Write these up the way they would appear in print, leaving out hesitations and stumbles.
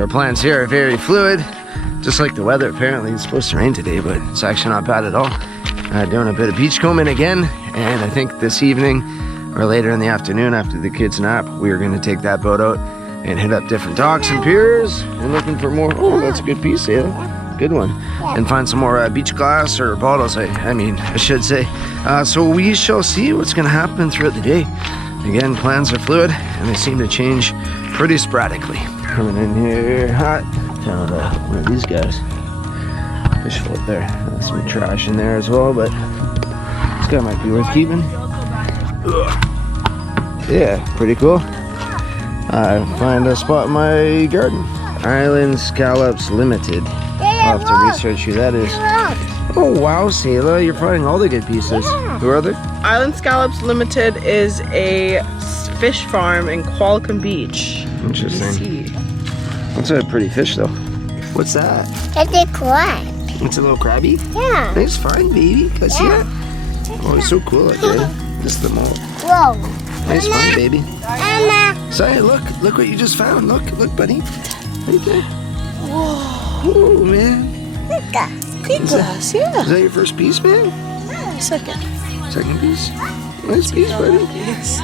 So our plans here are very fluid, just like the weather. Apparently it's supposed to rain today, but it's actually not bad at all. Doing a bit of beachcombing again, and I think this evening or later in the afternoon after the kids nap, we are going to take that boat out and hit up different docks and piers and looking for more. Oh, that's a good piece, Ayla. Good one. And find some more beach glass or bottles, I should say. So we shall see what's going to happen throughout the day. Again, plans are fluid and they seem to change pretty sporadically. Coming in here hot. Found one of these guys. Fish float there. Some trash in there as well, but this guy might be worth keeping. Yeah, pretty cool. I find a spot in my garden. Island Scallops Limited. I'll have to research who that is. Oh wow, Sayla, you're finding all the good pieces. Who are they? Island Scallops Limited is a fish farm in Qualicum Beach. Interesting. That's a pretty fish though. What's that? It's a crab. It's a little crabby? Yeah. Nice find, baby. Can I see that? Oh, it's so cool out there. This is the mold. Whoa. Nice find, baby. Mama. Say, look what you just found. Look, buddy. Right there. Whoa. Whoa, man. Big glass, yeah. Is that your first piece, man? Second. Second piece? Nice piece, buddy. Yes.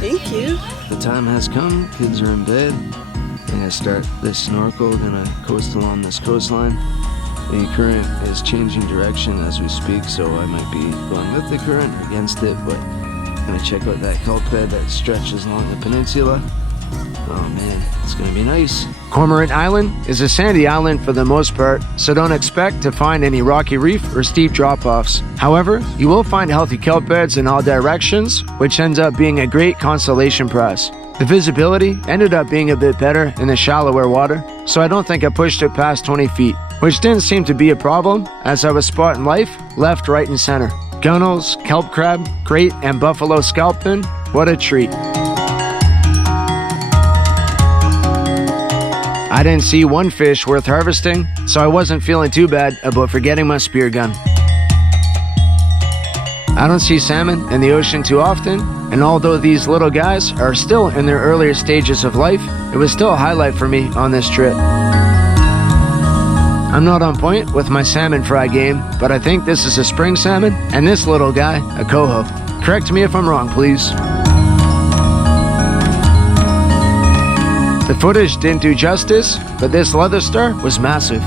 Thank you. The time has come. Kids are in bed. I'm gonna start this snorkel. Gonna coast along this coastline. The current is changing direction as we speak, so I might be going with the current or against it, but I'm gonna check out that kelp bed that stretches along the peninsula. Oh man, it's gonna be nice. Cormorant Island is a sandy island for the most part, so don't expect to find any rocky reef or steep drop-offs. However, you will find healthy kelp beds in all directions, which ends up being a great consolation prize. The visibility ended up being a bit better in the shallower water, so I don't think I pushed it past 20 feet, which didn't seem to be a problem as I was spotting life left, right, and center. Gunnels, kelp crab, great, and buffalo scalpin', what a treat. I didn't see one fish worth harvesting, so I wasn't feeling too bad about forgetting my spear gun. I don't see salmon in the ocean too often, and although these little guys are still in their earlier stages of life, it was still a highlight for me on this trip. I'm not on point with my salmon fry game, but I think this is a spring salmon, and this little guy, a coho. Correct me if I'm wrong, please. The footage didn't do justice, but this leather star was massive.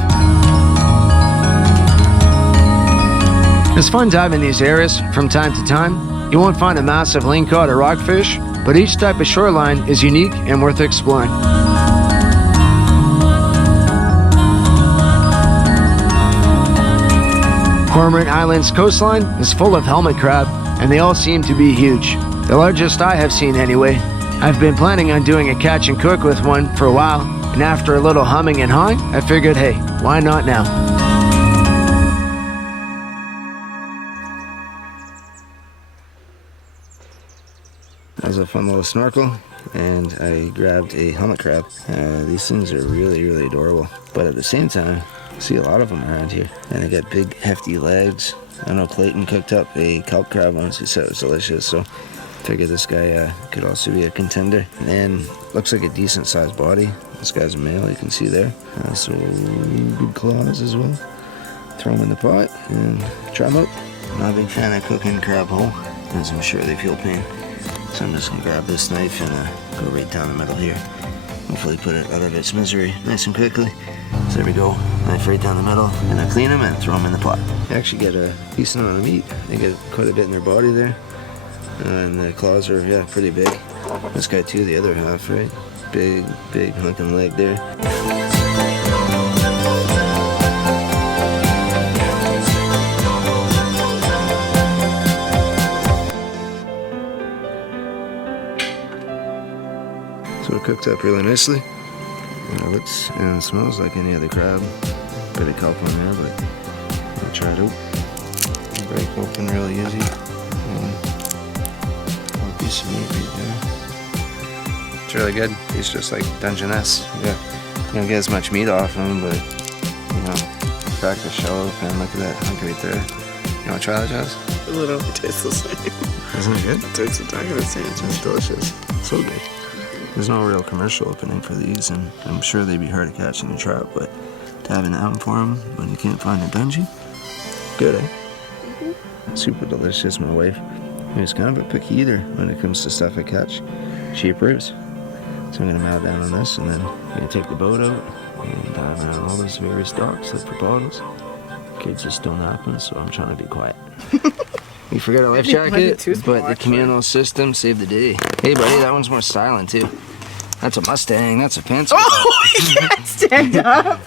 It's fun diving these areas from time to time. You won't find a massive lingcod or rockfish, but each type of shoreline is unique and worth exploring. Cormorant Island's coastline is full of helmet crab, and they all seem to be huge. The largest I have seen anyway. I've been planning on doing a catch and cook with one for a while, and after a little humming and hawing, I figured, hey, why not now? That was a fun little snorkel, and I grabbed a helmet crab. These things are really, really adorable, but at the same time, I see a lot of them around here, and they got big, hefty legs. I know Clayton cooked up a kelp crab once. He said it was delicious, so figured this guy could also be a contender. And looks like a decent sized body. This guy's a male, you can see there. So good claws as well. Throw them in the pot and try them out. I'm not a big fan of cooking crab whole, as I'm sure they feel pain. So I'm just gonna grab this knife and go right down the middle here. Hopefully put it out of its misery nice and quickly. So there we go, knife right down the middle. And I clean them and throw them in the pot. They actually get a decent amount of meat. They get quite a bit in their body there. And the claws are, yeah, pretty big. This guy too, the other half, right? Big hunking leg there. So it cooked up really nicely. And it looks and smells like any other crab. Bit of kelp on there, but I'll try it out. Break open really easy. Piece of meat right there. It's really good. He's just like Dungeness. Yeah, you don't get as much meat off him, but you know, crack the shell open. Look at that hunk right there. You want to try that, Jazz? A little. It tastes the same. Isn't it good? It tastes exactly the same. It's delicious. So good. There's no real commercial opening for these, and I'm sure they'd be hard to catch in a trap, but to have an outing for them when you can't find a bungee, good, eh? Super delicious. My wife is kind of a picky eater when it comes to stuff I catch. She approves. So I'm gonna mow down on this, and then I'm gonna take the boat out and dive around all those various docks, look for bottles. Kids are still napping, so I'm trying to be quiet. We forgot our life jacket, but the communal system saved the day. Hey buddy, that one's more silent too. That's a Mustang, that's a pencil. Oh, he can't stand up.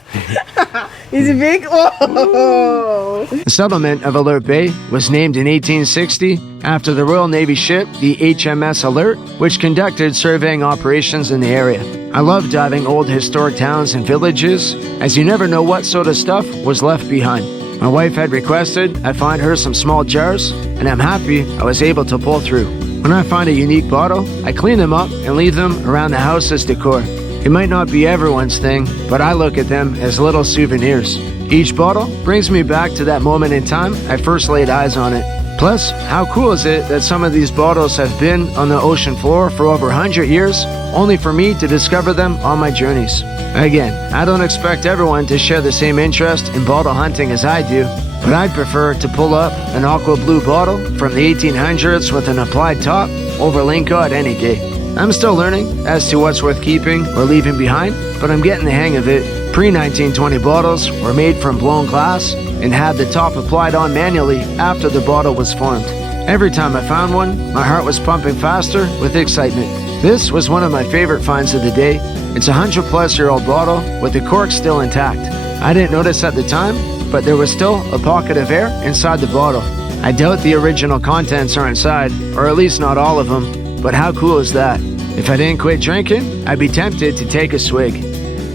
He's a big, whoa. The settlement of Alert Bay was named in 1860 after the Royal Navy ship, the HMS Alert, which conducted surveying operations in the area. I love diving old historic towns and villages, as you never know what sort of stuff was left behind. My wife had requested I find her some small jars, and I'm happy I was able to pull through. When I find a unique bottle, I clean them up and leave them around the house as decor. It might not be everyone's thing, but I look at them as little souvenirs. Each bottle brings me back to that moment in time I first laid eyes on it. Plus, how cool is it that some of these bottles have been on the ocean floor for over 100 years, only for me to discover them on my journeys. Again, I don't expect everyone to share the same interest in bottle hunting as I do, but I'd prefer to pull up an aqua blue bottle from the 1800s with an applied top over Lincoln any day. I'm still learning as to what's worth keeping or leaving behind, but I'm getting the hang of it. Pre-1920 bottles were made from blown glass and had the top applied on manually after the bottle was formed. Every time I found one, my heart was pumping faster with excitement. This was one of my favorite finds of the day. It's a 100-plus-year-old bottle with the cork still intact. I didn't notice at the time, but there was still a pocket of air inside the bottle. I doubt the original contents are inside, or at least not all of them, but how cool is that? If I didn't quit drinking, I'd be tempted to take a swig.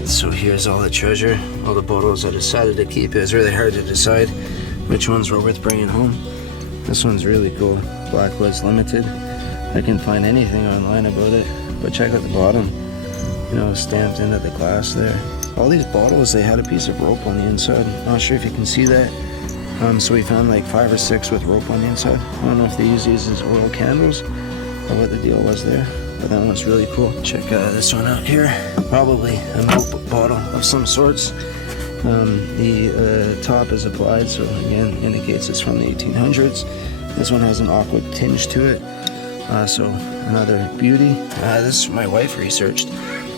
So here's all the treasure, all the bottles I decided to keep. It was really hard to decide which ones were worth bringing home. This one's really cool, Blackwoods Limited. I can find anything online about it, but check out the bottom. You know, stamped into the glass there. All these bottles, they had a piece of rope on the inside. Not sure if you can see that. So we found like 5 or 6 with rope on the inside. I don't know if they use these as oil candles or what the deal was there, but that one's really cool. Check this one out here. Probably a milk bottle of some sorts. The top is applied, so again indicates it's from the 1800s. This one has an aqua tinge to it, so another beauty. This my wife researched.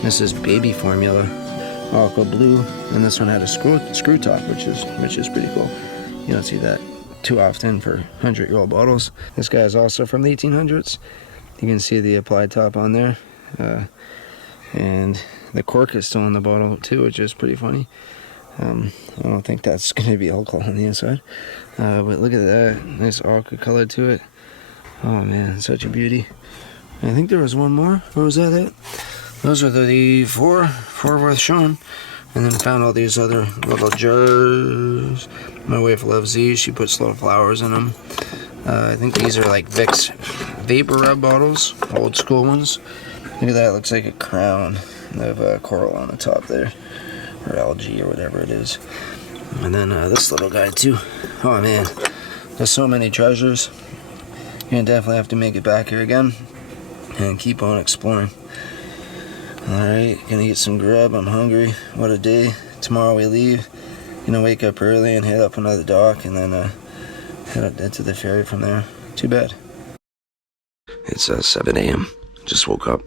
This is baby formula, aqua blue, and this one had a screw top, which is pretty cool. You don't see that too often for 100-year-old bottles. This guy is also from the 1800s. You can see the applied top on there, and the cork is still in the bottle too, which is pretty funny. I don't think that's going to be alcohol on the inside, but look at that, nice aqua color to it. Oh man, such a beauty. I think there was one more. Where was that at? Those are the four worth showing. And then found all these other little jars. My wife loves these. She puts little flowers in them. I think these are like Vicks Vapor Rub bottles, old school ones. Look at that, it looks like a crown of coral on the top there, or algae or whatever it is. And then this little guy too. Oh man, there's so many treasures. You're gonna definitely have to make it back here again and keep on exploring. Alright, gonna get some grub. I'm hungry. What a day. Tomorrow we leave. Gonna wake up early and head up another dock and then head to the ferry from there. Too bad. It's 7 a.m. Just woke up.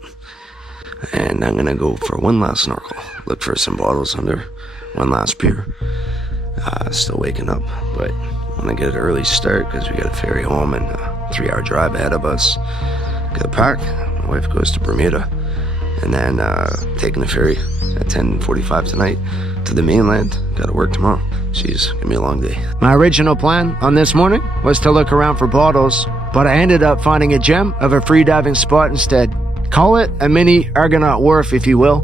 And I'm gonna go for one last snorkel. Look for some bottles under one last pier. Still waking up, but I'm gonna get an early start because we got a ferry home and a 3-hour drive ahead of us. Gotta pack. My wife goes to Bermuda. And then taking the ferry at 10:45 tonight to the mainland. Gotta work tomorrow. Jeez, gonna be a long day. My original plan on this morning was to look around for bottles, but I ended up finding a gem of a freediving spot instead. Call it a mini Argonaut Wharf, if you will.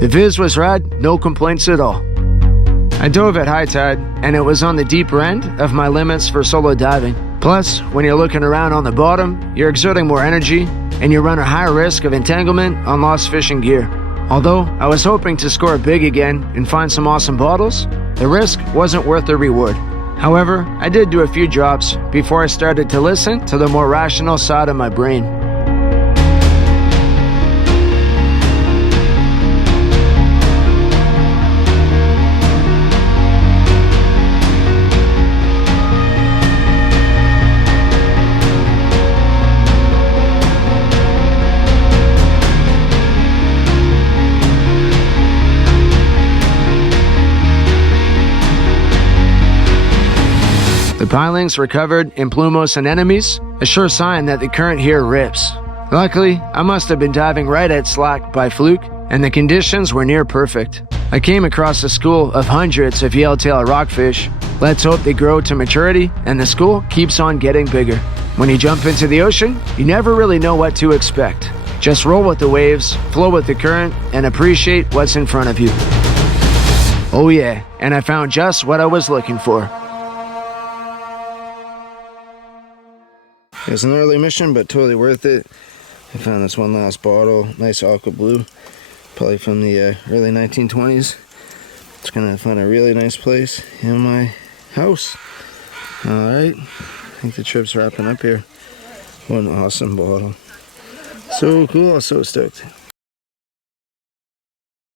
The viz was rad, no complaints at all. I dove at high tide, and it was on the deeper end of my limits for solo diving. Plus, when you're looking around on the bottom, you're exerting more energy, and you run a higher risk of entanglement on lost fishing gear. Although I was hoping to score big again and find some awesome bottles, the risk wasn't worth the reward. However, I did do a few drops before I started to listen to the more rational side of my brain. The pilings were covered in plumose anemones, a sure sign that the current here rips. Luckily, I must have been diving right at slack by fluke, and the conditions were near perfect. I came across a school of hundreds of yellowtail rockfish. Let's hope they grow to maturity and the school keeps on getting bigger. When you jump into the ocean, you never really know what to expect. Just roll with the waves, flow with the current, and appreciate what's in front of you. Oh yeah, and I found just what I was looking for. It was an early mission, but totally worth it. I found this one last bottle, nice aqua blue, probably from the early 1920s. It's gonna find a really nice place in my house. Alright, I think the trip's wrapping up here. What an awesome bottle. So cool, so stoked.